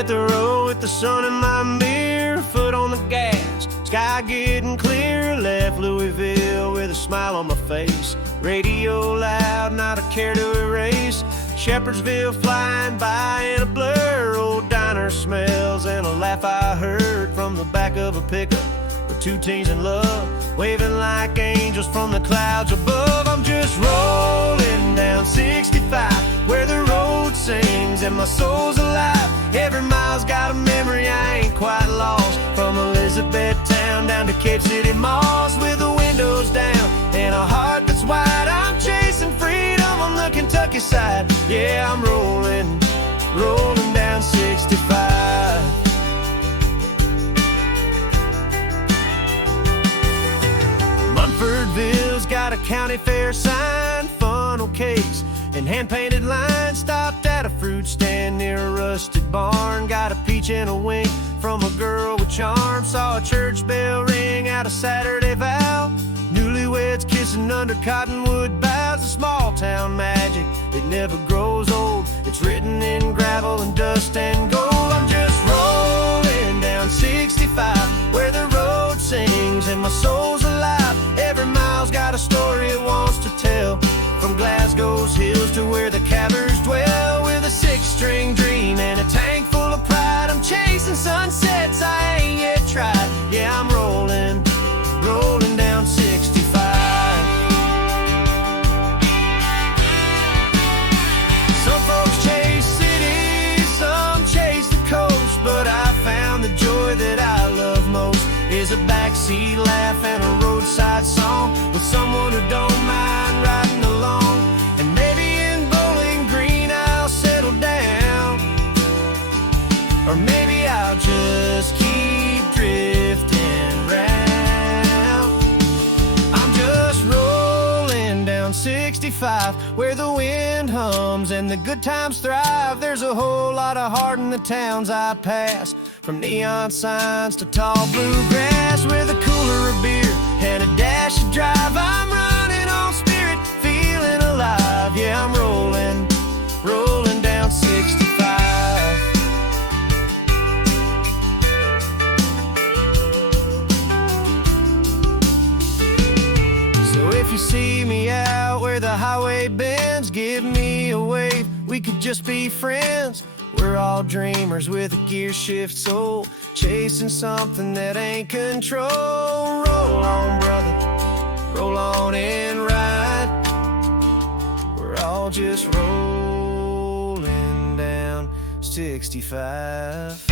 Hit the road with the sun in my mirror, foot on the gas, sky getting clear. Left Louisville with a smile on my face, radio loud, not a care to erase. Shepherdsville flying by in a blur, old diner smells and a laugh I heard from the back of a pickup with two teens in love, waving like angels from the clouds above. I'm just rolling down 65, where the road sings and my soul's alive. Every mile's got a memory I ain't quite lost, from Elizabethtown down to Cape City Moss, with the windows down and a heart that's wide. I'm chasing freedom on the Kentucky side. Yeah, I'm rolling down 65. Munfordville's got a county fair sign, funnel cakes and hand-painted lines. Stopped at a fruit stand near a rusted barn, got a peach and a wink from a girl with charm. Saw a church bell ring out a Saturday vow, newlyweds kissing under cottonwood boughs. A small town magic, it never grows old, it's written in gravel and dust and gold. I'm just rolling down 65, where the road sings and my soul's alive. Every mile's got a story it wants to tell, from Glasgow's hills to where the Cabbers dwell. With a six-string dream and a tank full of pride, I'm chasing sunsets I ain't yet tried. Yeah, I'm rolling down 65. Some folks chase cities, some chase the coast, but I found the joy that I love most is a backseat laugh and a roadside song with someone who don't mind riding along. And maybe in Bowling Green I'll settle down, or maybe I'll just keep drifting round. I'm just rolling down 65, where the wind hums and the good times thrive. There's a whole lot of heart in the towns I pass, from neon signs to tall bluegrass, with a cooler of beer and a dash of drive. I'm running on spirit, feeling alive. Yeah, I'm rolling down 65. So if you see me out where the highway bends, give me a wave, we could just be friends. We're all dreamers with a gear shift soul, chasing something that ain't control. Roll on, brother, roll on and ride. We're all just rolling down 65.